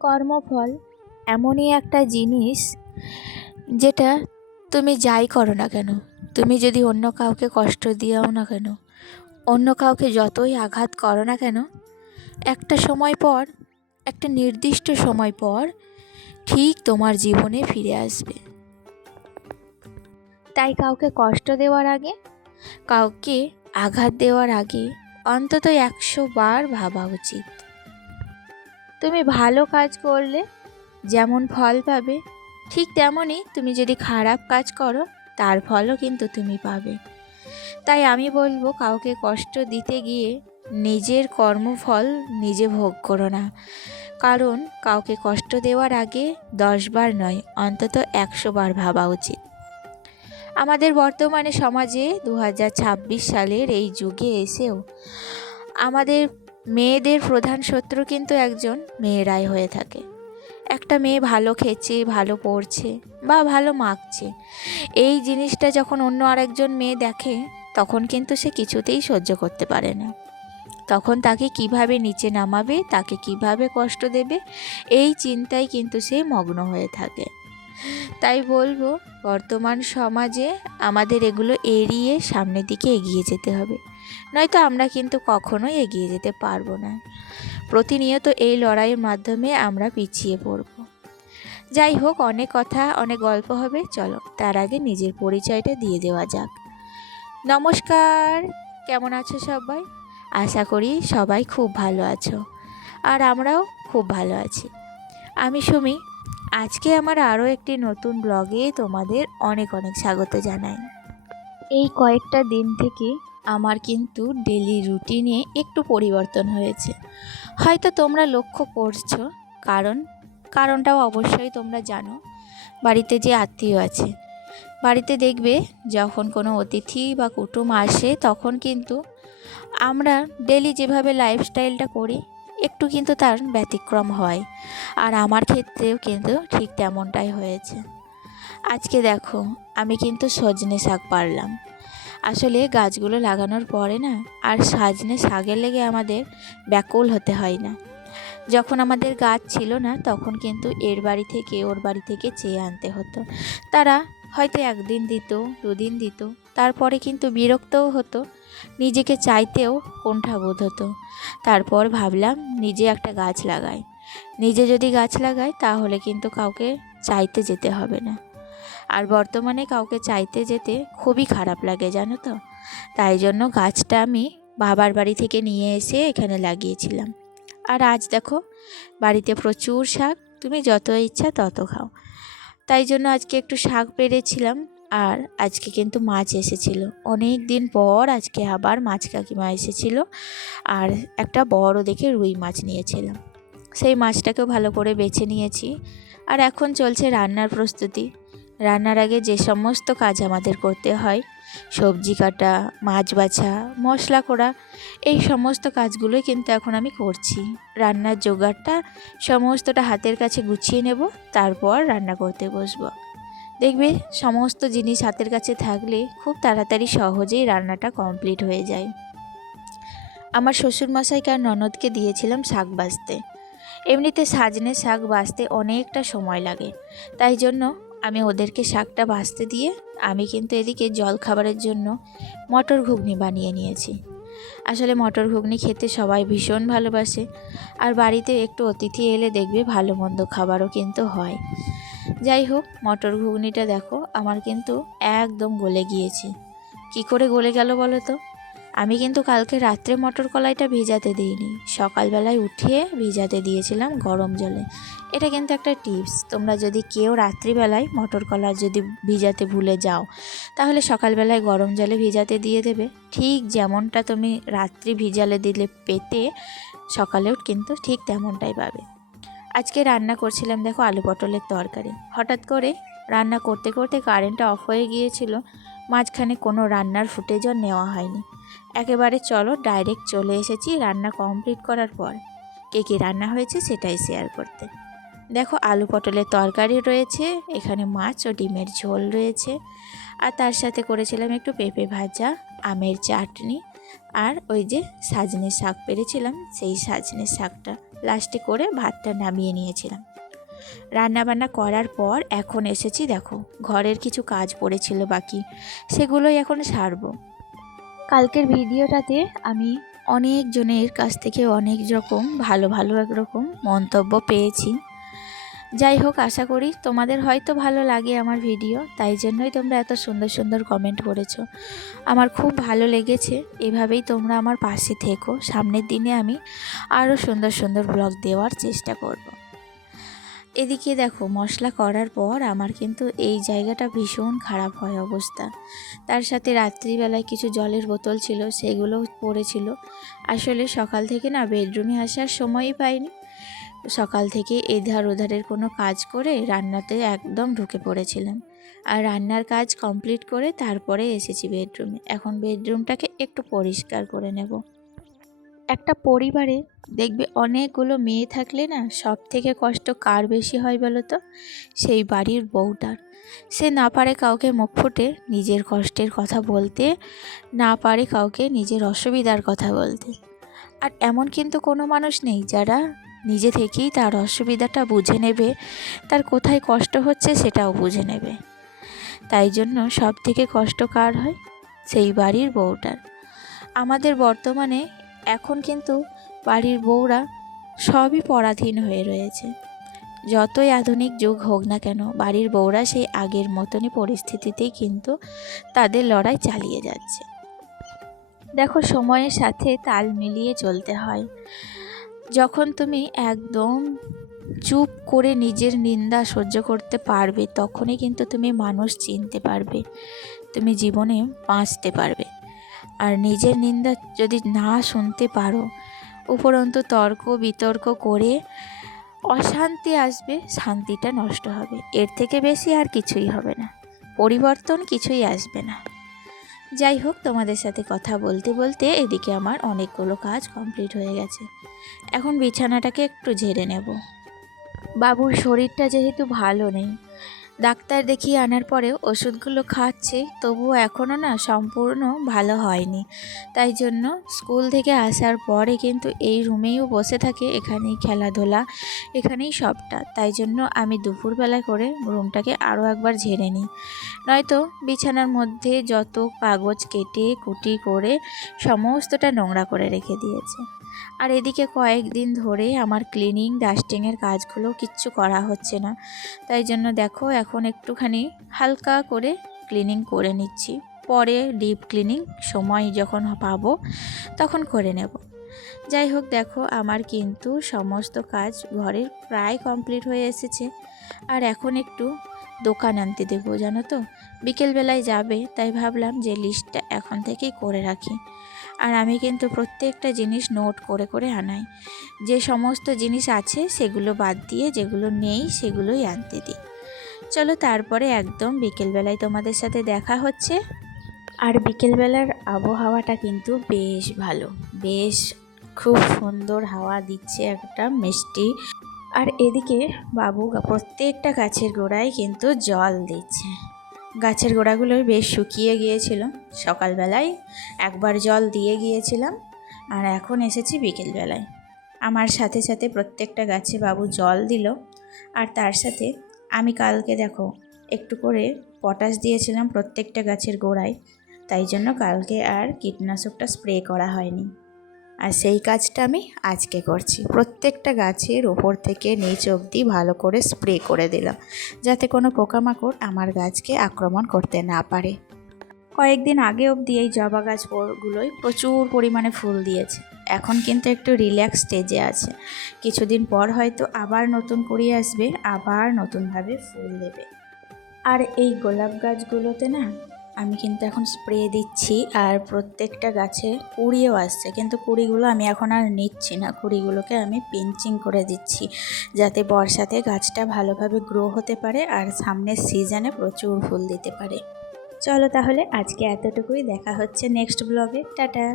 কর্মফল এমনই একটা জিনিস যেটা তুমি যাই করো না কেন, তুমি যদি অন্য কাউকে কষ্ট দিও না কেন, অন্য কাউকে যতই আঘাত করো না কেন, একটা সময় পর, একটা নির্দিষ্ট সময় পর ঠিক তোমার জীবনে ফিরে আসবে। তাই কাউকে কষ্ট দেওয়ার আগে, কাউকে আঘাত দেওয়ার আগে অন্তত 100 বার ভাবা উচিত। তুমি ভালো কাজ করলে যেমন ফল পাবে, ঠিক তেমনই তুমি যদি খারাপ কাজ করো তার ফলও কিন্তু তুমি পাবে। তাই আমি বলবো, কাউকে কষ্ট দিতে গিয়ে নিজের কর্মফল নিজে ভোগ করো না। কারণ কাউকে কষ্ট দেওয়ার আগে 10 বার নয়, অন্তত 100 বার ভাবা উচিত। আমাদের বর্তমানে সমাজে 2026 সালের এই যুগে এসেও আমাদের মেয়েদের প্রধান শত্রু কিন্তু একজন মেয়েরাই হয়ে থাকে। একটা মেয়ে ভালো খেছে, ভালো পড়ছে বা ভালো মাখছে, এই জিনিসটা যখন অন্য আরেকজন মেয়ে দেখে তখন কিন্তু সে কিছুতেই সহ্য করতে পারে না। তখন তাকে কিভাবে নিচে নামাবে, তাকে কিভাবে কষ্ট দেবে, এই চিন্তায় কিন্তু সে মগ্ন হয়ে থাকে। তাই বলবো, বর্তমান সমাজে আমাদের এগুলো এড়িয়ে সামনের দিকে এগিয়ে যেতে হবে, নয়তো আমরা কিন্তু কখনোই এগিয়ে যেতে পারবো না। প্রতিনিয়ত এই লড়াইয়ের মাধ্যমে আমরা পিছিয়ে পড়ব। যাই হোক, অনেক কথা, অনেক গল্প হবে, চলো তার আগে নিজের পরিচয়টা দিয়ে দেওয়া যাক। নমস্কার, কেমন আছো সবাই? আশা করি সবাই খুব ভালো আছো, আর আমরাও খুব ভালো আছি। আমি সুমি। আজকে আমার আরও একটি নতুন ব্লগে তোমাদের অনেক অনেক স্বাগত জানাই। এই কয়েকটা দিন থেকে আমার কিন্তু ডেলি রুটিনে একটু পরিবর্তন হয়েছে। হয়তো তোমরা লক্ষ্য করছো, কারণটাও অবশ্যই তোমরা জানো। বাড়িতে যে আত্মীয় আছে, বাড়িতে দেখবে যখন কোনো অতিথি বা কুটুম আসে তখন কিন্তু আমরা ডেলি যেভাবে লাইফস্টাইলটা করি একটু কিন্তু তার ব্যতিক্রম হয়। আর আমার ক্ষেত্রেও কিন্তু ঠিক তেমনটাই হয়েছে। আজকে দেখো, আমি কিন্তু সজনে শাক পারলাম। আসলে গাছগুলো লাগানোর পরে না আর সজনে শাকের লেগে আমাদের ব্যাকুল হতে হয় না। যখন আমাদের গাছ ছিল না তখন কিন্তু এর বাড়ি থেকে ওর বাড়ি থেকে চেয়ে আনতে হতো। তারা হয়তো 1 দিন দিত, 2 দিন দিত, তারপরে কিন্তু বিরক্তও হতো, নিজেকে চাইতেও কুণ্ঠাবোধ হতো। তারপর ভাবলাম নিজে একটা গাছ লাগাই। নিজে যদি গাছ লাগাই তাহলে কিন্তু কাউকে চাইতে যেতে হবে না। আর বর্তমানে কাউকে চাইতে যেতে খুবই খারাপ লাগে, জানো তো। তাই জন্য গাছটা আমি বাবার বাড়ি থেকে নিয়ে এসে এখানে লাগিয়েছিলাম। আর আজ দেখো, বাড়িতে প্রচুর শাক, তুমি যত ইচ্ছা তত খাও। তাই জন্য আজকে একটু শাক পেড়েছিলাম। আর আজকে কিন্তু মাছ এসেছিল, অনেক দিন পর আজকে আবার মাছ কাকিমা এসেছিল, আর একটা বড় দেখে রুই মাছ নিয়েছিলাম। সেই মাছটাকেও ভালো করে বেছে নিয়েছি। আর এখন চলছে রান্নার প্রস্তুতি। রান্নার আগে যে সমস্ত কাজ আমাদের করতে হয়, সবজি কাটা, মাছ বাছা, মশলা করা, এই সমস্ত কাজগুলোই কিন্তু এখন আমি করছি। রান্নার জোগাড়টা সমস্তটা হাতের কাছে গুছিয়ে নেব, তারপর রান্না করতে বসবো। দেখবে সমস্ত জিনিস হাতের কাছে থাকলে খুব তাড়াতাড়ি সহজেই রান্নাটা কমপ্লিট হয়ে যায়। আমার শ্বশুরমশাইকে আর ননদকে দিয়েছিলাম শাক বাছতে। এমনিতে সজনে শাক বাছতে অনেকটা সময় লাগে, তাই জন্য আমি ওদেরকে শাকটা বাছতে দিয়ে আমি কিন্তু এদিকে জল খাবারের জন্য মটর ঘুগনি বানিয়ে নিয়েছি। আসলে মটর ঘুগনি খেতে সবাই ভীষণ ভালোবাসে, আর বাড়িতে একটু অতিথি এলে দেখবে ভালো মন্দ খাবারও কিন্তু হয়। যাই হোক, মটর ঘুগনিটা দেখো আমার কিন্তু একদম গলে গিয়েছে। কি করে গলে গেল বলো তো? আমি কিন্তু কালকে রাত্রে মটর কলাইটা ভিজাতে দিইনি, সকালবেলায় উঠিয়ে ভিজাতে দিয়েছিলাম গরম জলে। এটা কিন্তু একটা টিপস, তোমরা যদি কেউ রাত্রিবেলায় মটর কলা যদি ভিজাতে ভুলে যাও তাহলে সকালবেলায় গরম জলে ভিজাতে দিয়ে দেবে। ঠিক যেমনটা তুমি রাত্রি ভিজালে দিলে পেতে, সকালেও কিন্তু ঠিক তেমনটাই পাবে। আজকে রান্না করছিলাম দেখো আলু পটলের তরকারি। হঠাৎ করে রান্না করতে করতে কারেন্টটা অফ হয়ে গিয়েছিল, মাঝখানে কোনো রান্নার ফুটেজও নেওয়া হয়নি। একেবারে চলো ডাইরেক্ট চলে এসেছি রান্না কমপ্লিট করার পর কী কী রান্না হয়েছে সেটাই শেয়ার করতে। দেখো, আলু পটলের তরকারি রয়েছে, এখানে মাছ ও ডিমের ঝোল রয়েছে, আর তার সাথে করেছিলাম একটু পেঁপে ভাজা, আমের চাটনি, আর ওই যে সজনে শাক পেরেছিলাম সেই সজনে শাকটা লাস্টে করে ভাতটা নামিয়ে নিয়েছিলাম। রান্নাবান্না করার পর এখন এসেছি, দেখো ঘরের কিছু কাজ পড়েছিল বাকি, সেগুলোই এখন সারবো। কালকের ভিডিওটাতে আমি অনেকজনের কাছ থেকে অনেক রকম ভালো ভালো একরকম মন্তব্য পেয়েছি। যাই হোক, আশা করি তোমাদের হয়তো ভালো লাগে আমার ভিডিও, তাই জন্যই তোমরা এত সুন্দর সুন্দর কমেন্ট করেছো। আমার খুব ভালো লেগেছে। এভাবেই তোমরা আমার পাশে থেকো। সামনের দিনে আমি আরও সুন্দর সুন্দর ব্লগ দেওয়ার চেষ্টা করব। এদিকে দেখো, মশলা করার পর আমার কিন্তু এই জায়গাটা ভীষণ খারাপ হয় অবস্থা। তার সাথে রাত্রিবেলায় কিছু জলের বোতল ছিল, সেগুলো পড়েছিল। আসলে সকাল থেকে না বেডরুমে আসার সময়ই পাইনি। সকাল থেকে এধার ওধারের কোনো কাজ করে রান্নাতে একদম ঢুকে পড়েছিলাম। আর রান্নার কাজ কমপ্লিট করে তারপরে এসেছি বেডরুমে। এখন বেডরুমটাকে একটু পরিষ্কার করে নেব। একটা পরিবারে দেখবে অনেকগুলো মেয়ে থাকলে না, সব থেকে কষ্ট কার বেশি হয় বলো তো? সেই বাড়ির বউটার। সে না পারে কাউকে মুখ ফুটে নিজের কষ্টের কথা বলতে, না পারে কাউকে নিজের অসুবিধার কথা বলতে। আর এমন কিন্তু কোনো মানুষ নেই যারা নিজে থেকেই তার অসুবিধাটা বুঝে নেবে, তার কোথায় কষ্ট হচ্ছে সেটাও বুঝে নেবে। তাই জন্য সব থেকে কষ্ট কার হয়? সেই বাড়ির বউটার। আমাদের বর্তমানে এখন কিন্তু বাড়ির বউরা সবই পরাধীন হয়ে রয়েছে। যতই আধুনিক যুগ হোক না কেন, বাড়ির বউরা সেই আগের মতনই পরিস্থিতিতেই কিন্তু তাদের লড়াই চালিয়ে যাচ্ছে। দেখো, সময়ের সাথে তাল মিলিয়ে চলতে হয়। যখন তুমি একদম চুপ করে নিজের নিন্দা সহ্য করতে পারবে, তখনই কিন্তু তুমি মানুষ চিনতে পারবে, তুমি জীবনে বাঁচতে পারবে। আর নিজের নিন্দা যদি না শুনতে পারো, উপরন্তু তর্ক বিতর্ক করে অশান্তি আসবে, শান্তিটা নষ্ট হবে। এর থেকে বেশি আর কিছুই হবে না, পরিবর্তন কিছুই আসবে না। যাই হোক, তোমাদের সাথে কথা বলতে বলতে এদিকে আমার অনেকগুলো কাজ কমপ্লিট হয়ে গেছে। এখন বিছানাটাকে একটু ঝেড়ে নেব। বাবুর শরীরটা যেহেতু ভালো নেই, ডাক্তার দেখিয়ে আনার পরেও ওষুধগুলো খাচ্ছে, তবুও এখনও না সম্পূর্ণ ভালো হয়নি। তাই জন্য স্কুল থেকে আসার পরে কিন্তু এই রুমেও বসে থাকে, এখানেই খেলাধুলা, এখানেই সবটা। তাই জন্য আমি দুপুরবেলা করে রুমটাকে আরও একবার ঝেড়ে নিই, নয়তো বিছানার মধ্যে যত কাগজ কেটে কুটি করে সমস্তটা নোংরা করে রেখে দিয়েছে। আর এদিকে কয়েকদিন ধরে আমার ক্লিনিং ডাস্টিংয়ের কাজগুলো কিচ্ছু করা হচ্ছে না। তাই জন্য দেখো, এখন একটুখানি হালকা করে ক্লিনিং করে নিচ্ছি, পরে ডিপ ক্লিনিং সময় যখন পাবো তখন করে নেব। যাই হোক, দেখো আমার কিন্তু সমস্ত কাজ ঘরের প্রায় কমপ্লিট হয়ে এসেছে। আর এখন একটু দোকান আনতে দেবো, জানো তো, বিকেলবেলায় যাবে, তাই ভাবলাম যে লিস্টটা এখন থেকেই করে রাখি। আর আমি কিন্তু প্রত্যেকটা জিনিস নোট করে করে আনাই, যে সমস্ত জিনিস আছে সেগুলো বাদ দিয়ে যেগুলো নেই সেগুলোই আনতে দিই। চলো, তারপরে একদম বিকেলবেলায় তোমাদের সাথে দেখা হচ্ছে। আর বিকেলবেলার আবহাওয়াটা কিন্তু বেশ ভালো, বেশ খুব সুন্দর হাওয়া দিচ্ছে, একটা মিষ্টি। আর এদিকে বাবু প্রত্যেকটা গাছের গোড়ায় কিন্তু জল দিচ্ছে। গাছের গোড়াগুলো বেশ শুকিয়ে গিয়েছিল, সকালবেলায় একবার জল দিয়ে গিয়েছিলাম, আর এখন এসেছি বিকেলবেলায়। আমার সাথে সাথে প্রত্যেকটা গাছে বাবু জল দিল। আর তার সাথে আমি কালকে দেখো একটু করে পটাশ দিয়েছিলাম প্রত্যেকটা গাছের গোড়ায়, তাই জন্য কালকে আর কীটনাশকটা স্প্রে করা হয়নি। আর সেই কাজটা আমি আজকে করছি, প্রত্যেকটা গাছের ওপর থেকে নিচ অবধি ভালো করে স্প্রে করে দিলাম, যাতে কোনো পোকামাকড় আমার গাছকে আক্রমণ করতে না পারে। কয়েকদিন আগে অবধি এই জবা গাছগুলোই প্রচুর পরিমাণে ফুল দিয়েছে, এখন কিন্তু একটু রিল্যাক্স স্টেজে আছে। কিছুদিন পর হয়তো আবার নতুন কুড়ি আসবে, আবার নতুনভাবে ফুল দেবে। আর এই গোলাপ গাছগুলোতে না আমি কিন্তু এখন স্প্রে দিচ্ছি, আর প্রত্যেকটা গাছে কুড়িও আসছে, কিন্তু কুড়িগুলো আমি এখন আর নিচ্ছি না, কুড়িগুলোকে আমি পিঞ্চিং করে দিচ্ছি, যাতে বর্ষাতে গাছটা ভালোভাবে গ্রো হতে পারে আর সামনের সিজনে প্রচুর ফুল দিতে পারে। চলো তাহলে আজকে এতটুকুই, দেখা হচ্ছে নেক্সট ব্লগে। টাটা।